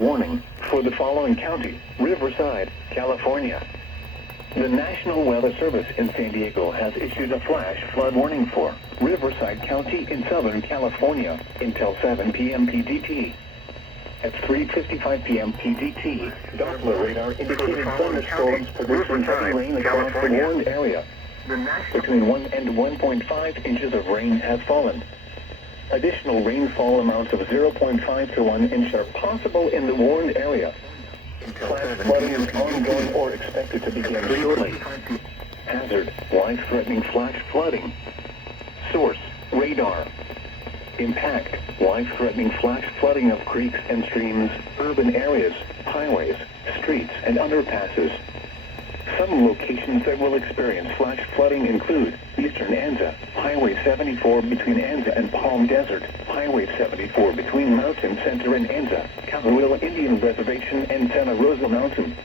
Warning for the following county: Riverside, California. The National Weather Service in San Diego has issued a flash flood warning for Riverside County in Southern California until 7 p.m. PDT. At 3:55 p.m. PDT, Doppler radar indicated thunderstorms producing heavy rain across the warned area. Between 1 and 1.5 inches of rain has fallen. Additional rainfall amounts of 0.5 to 1 inch are possible in the warned area. Flash flooding is ongoing or expected to begin shortly. Hazard: life-threatening flash flooding. Source: radar. Impact: life-threatening flash flooding of creeks and streams, urban areas, highways, streets, and underpasses. Some locations that will experience flash flooding include Eastern Anza, Highway 74 between Anza and Palm Desert, Highway 74 between Mountain Center and Anza, Cahuilla Indian Reservation and Santa Rosa Mountain,